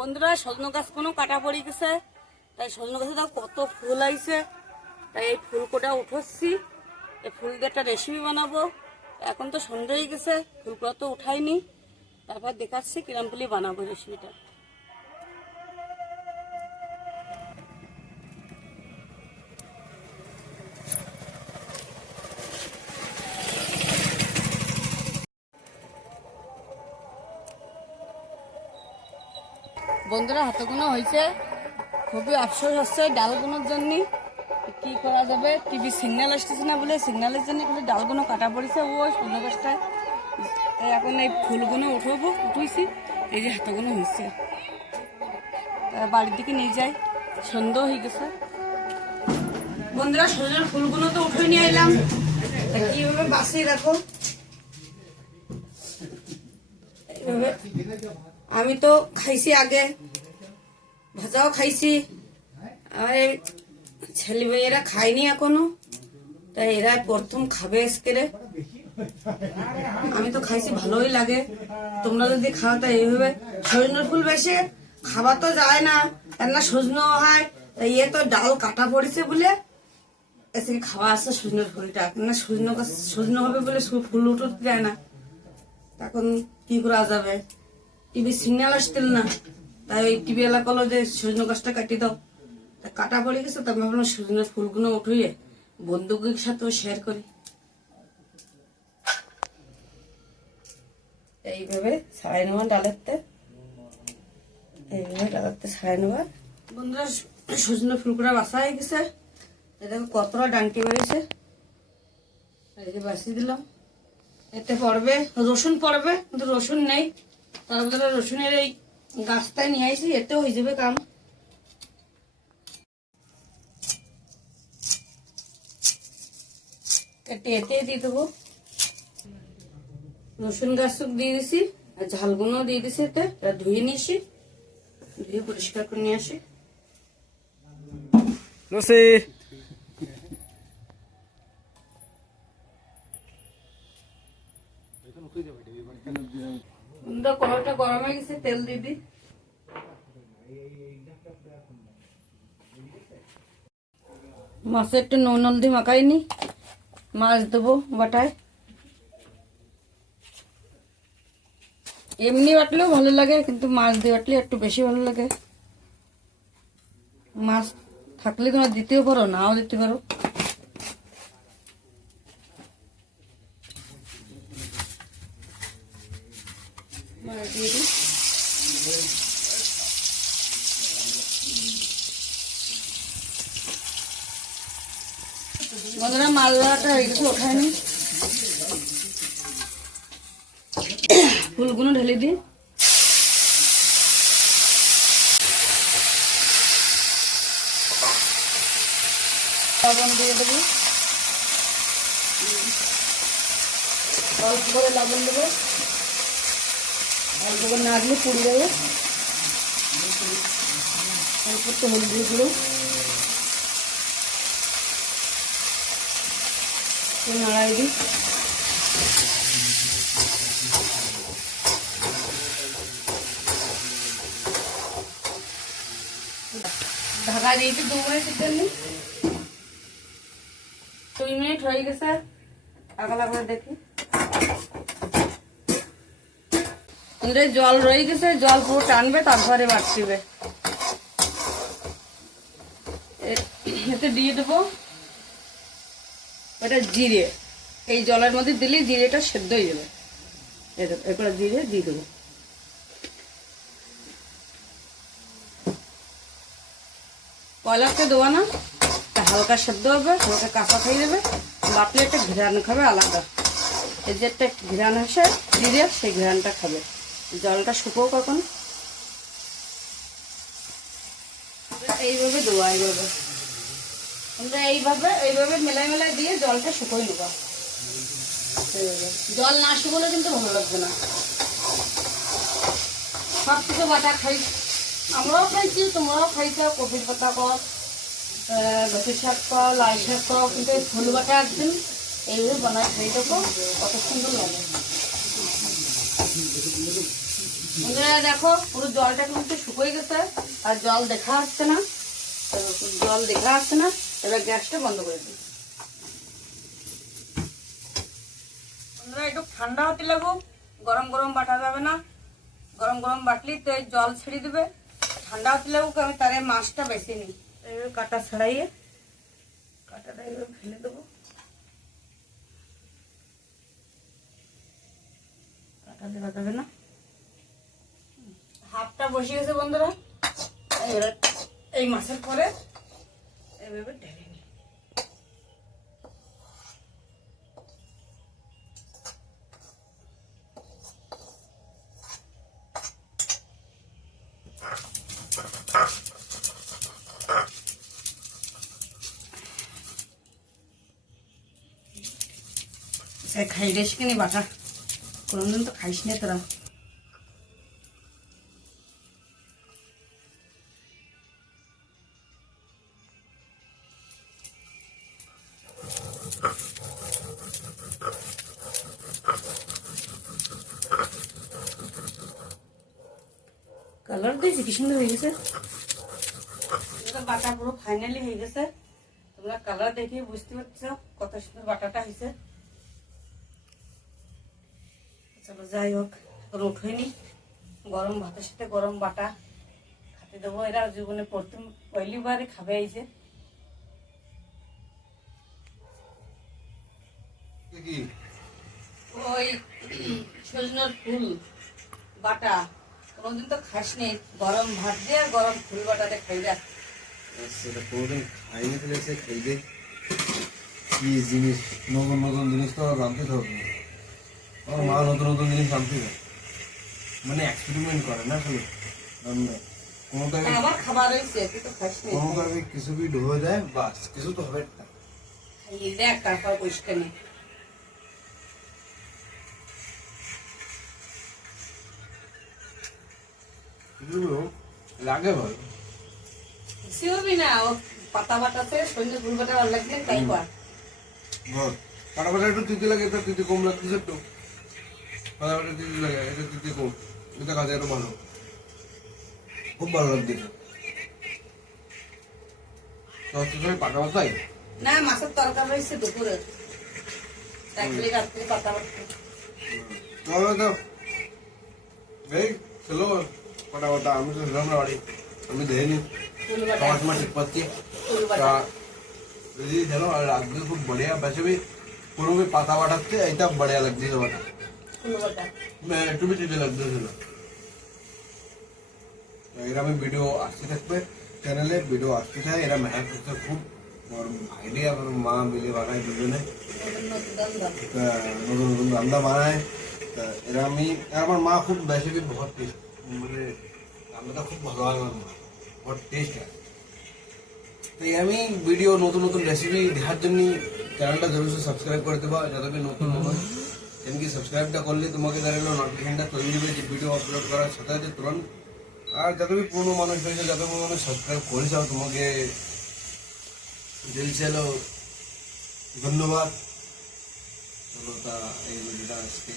বন্ধুরা সজনে গাছ কোনো কাটা পড়ে গেছে, তাই সজনে গাছে দেখো কত ফুল আইছে। তাই এই ফুল কোটা উঠাচ্ছি, এই ফুল দিয়ে একটা রেসিপি বানাবো। এখন তো সন্ধ্যা হয়ে গেছে, ফুলগুলো তো উঠাইনি, তারপর দেখাচ্ছি কিরম ফুলি বানাবো রেসিপিটা। বন্ধুরা হাতগুলো হয়েছে, খুবই আফসোস হচ্ছে ডালগুলোর জন্য। কি করা যাবে, টিভি সিগন্যাল আসতেছে না বলে সিগন্যালের জন্য খালি ডালগুলো কাটা পড়েছে ওই সজনে গাছটায়। তাই এখন এই ফুলগুলো উঠেছি, এই যে হাতগুলো হয়েছে, বাড়ির দিকে নিয়ে যাই, সন্ধ্যা হয়ে গেছে। বন্ধুরা সজনের ফুলগুলো তো উঠে নিয়ে এলাম, কিভাবে বাঁচিয়ে রাখো এইভাবে। আমি তো খাইছি আগে, ভাজাও খাইছি, আর ছেলে মেয়েরা খায়নি এখনো, তাই এরা প্রথম খাবে আজকে। আমি তো খাইছি, ভালোই লাগে। তোমরা যদি খাও তাই এইভাবে। সজনের ফুল বেশি খাওয়া তো যায় না, কেননা সজনো হয়, ইয়ে তো ডাল কাটা পড়েছে বলে এসে খাওয়া আছে সজনের ফুলটা, কেননা সজনো হবে বলে ফুল উঠতে যায় না। এখন কি করা যাবে, টিভি সিগন্যাল আসছিল না, তাই ওই টিভি এলাকা করলো যে সজনে গাছটা কাটি দাও, তা কাটা পড়ে গেছে। তো আমি ভাবলাম সজনের ফুলগুলো উঠিয়ে বন্ধুদের সাথেও শেয়ার করি। এইভাবে ছাড়াই নেওয়া ডালেরতে, এইভাবে ডালেরতে ছাড়াই নেওয়া। বন্ধুরা সজনে ফুলগুলা বাসা হয়ে গেছে, এটা কতটা ডান্টি বেড়েছে, এই যে বাসি দিলাম। এতে পড়বে রসুন, পড়বে কিন্তু রসুন নেই, তার বদলে রসুনের এই গাছটাই নিয়ে আসি, এতেও হয়ে যাবে কাম। এতে দিয়ে দেবো, রসুন গাছ দিয়ে দিছি আর ঝালগুলো দিয়ে দিছি। এতে ধুয়ে নিয়েছি, ধুয়ে পরিষ্কার করে নিয়ে আসি। কড়াইটা গরম হয়ে গেছে, তেল দিয়ে দিই। মাছে একটু নুন হলদি মাখাইনি, মাছ দেবো বাটায়। এমনি বাটলেও ভালো লাগে, কিন্তু মাছ দিয়ে বাটলে একটু বেশি ভালো লাগে। মাছ থাকলে তোমরা দিতেও পারো, নাও দিতে পারো। দিয়ে দিই। বন্ধুরা মালটা হয়ে গেছে, ওঠায়নি। ফুলগুলো ঢেলে দিই। লবণ দিয়ে দেবো, অল্প করে লবণ দেবো, অল্প করে না দিলে পুড়ে দেবো। অল্প একটু হলুদ গুঁড়ো, নাড়াই দিই। ঢাকা দিয়েছি 2 মিনিটের জন্য। 2 মিনিট হয়ে গেছে, আগলা করে দেখি। জল রয়ে গেছে, জল পুরো টানবে, তারপরে বাড়তিবে। এতে দিয়ে দেবো এটা জিরে, এই জলের মধ্যে দিলে জিরেটা সেদ্ধ হয়ে যাবে। এরপর জিরে দিয়ে দেবো। কয়লাতে দেবো না, হালকা সেদ্ধ হবে, হালকা কাঁচা খাই দেবে, বাটলে একটা ঘিরান খাবে আলাদা। এই যে একটা ঘিরান আসে জিরে, সেই ঘিরানটা খাবে। জলটা শুকো কখন এইভাবে দেবো, এইভাবে মেলাই মেলাই দিয়ে জলটা শুকোই নেবো। জল না শুকোলে কিন্তু ভালো লাগবে না। সব কিছু বাটা খাই, আমরাও খাইছি, তোমরাও খাইছো। কপির পাতা কর, লতি শাক কর, লাই শাক কর, কিন্তু ফুল বাটা একদিন এইভাবে বানাই খাই দেবো, কত সুন্দর লাগে। বন্ধুরা দেখো পুরো জলটা কিন্তু শুকিয়ে গেছে আর জল দেখা আসছে না, জল দেখা আসছে না। এবার গ্যাসটা বন্ধ করে দিই। বন্ধুরা একটু ঠান্ডা হতে লাগুক, গরম গরম বাটা যাবে না, গরম গরম বাটলি তো জল ছেড়ে দিবে। ঠান্ডা হতে লাগুক, আমি তারে মাছটা বেছে নিই। এইভাবে কাটা ছাড়াইয়ে কাটাটা এইভাবে ফেলে দেবো, কাটা দেওয়া যাবে না। হাফটা বসে গেছে বন্ধুরা, এবার এই মাছের পরে এইভাবে ঢেলে নিই। সে খাইলে শিখে বাটা, কোনদিন তো খাইস নি তোরা। কালার দিয়েছি কি সুন্দর হয়ে গেছে, বাটা পুরো ফাইনালি হয়ে গেছে। তোমরা কালার দেখে বুঝতে পারছো কত সুন্দর বাটাটা হয়েছে। চলো যাই হোক, এখন উঠেনি, গরম ভাতের সাথে গরম বাটা খাতে দেবো। এরা জীবনে পয়লিবারে খাবে আইছে। ওই সজনের ফুল বাটা কোনোদিন তো খাস নি, গরম ভাত দিয়ে গরম ফুল বাটাতে খাইরা। সেটা কোনোদিন খাইনি, ফেলে সে খাইবে কি জিনিস, নতুন নতুন জিনিস তো জানতে হবে। আমার মা নতুন নতুন জিনিস জানতে হবে, মানে এক্সপেরিমেন্ট করে না শুধু কোনো আমার খাবার হয়েছে, তুই তো খাস নি। কোনো কারণে কিছু भी ঢুকে যায়, বাস কিছু তো হবে না। খাইয়ে দেখ তারপর পরিষ্কার নেই। লাগে ভালো শিওরবি না, ও পাতা বাটাতে সন্ধ্যে ফুল বাটা ভালো লাগবে তাই কর। পাটা পাটা একটু তিতে লাগে, এটা তিতে কম লাগতেছে একটু। পাটা পাটা তিতে লাগে, এটা তিতে কম, এটা কাজে আরো ভালো, খুব ভালো লাগতেছে। পাটা পাতাই না, মাছের তরকারি হয়েছে দুপুরে, রাত্রে রাত্রে পাতা বাটতে। এই চলো পাটা পাতা, আমি তো ছিলাম না বাড়ি, আমি দেখিনি ফুল বাটা, टमाटर में पत्ती ফুল বাটা। जी चलो और रात में खूब बढ़िया, वैसे भी पूरों में पाता वाटाते ऐसा बढ़िया लगती है वाटा, ফুল বাটা मैं একটু भी चीजें लगती ছিল। এরা আমি ভিডিও আসতে থাকবে চ্যানেলে, ভিডিও আসতে থাকে, এরা মেহনত করতে খুব, और ভাইডি আর মা মিলে বানায় দুজনে, নতুন নতুন রান্না বানায়। এরা আমি আমার মা খুব বেশি भी बहुत टेस्ट, মানে রান্নাটা খুব ভালো হয় আমার মা, बहुत टेस्ट है। তো আমি ভিডিও নতুন নতুন রেসিপি দেখার জন্য চ্যানেলটা জরুর সাবস্ক্রাইব করে দেবা, যাতে নতুন নতুন চ্যানেলকে সাবস্ক্রাইবটা করলে তোমাকে দাঁড়ালো নোটিফিকেশনটা তৈরি দেবে যে ভিডিও আপলোড করার সাথে সাথে তুরন্ত। আর যত পুরনো মানুষ হয়েছে, যত মানুষ সাবস্ক্রাইব করেছে, তোমাকে দিল চেলো ধন্যবাদ। চলো তা এই ভিডিওটা আজকে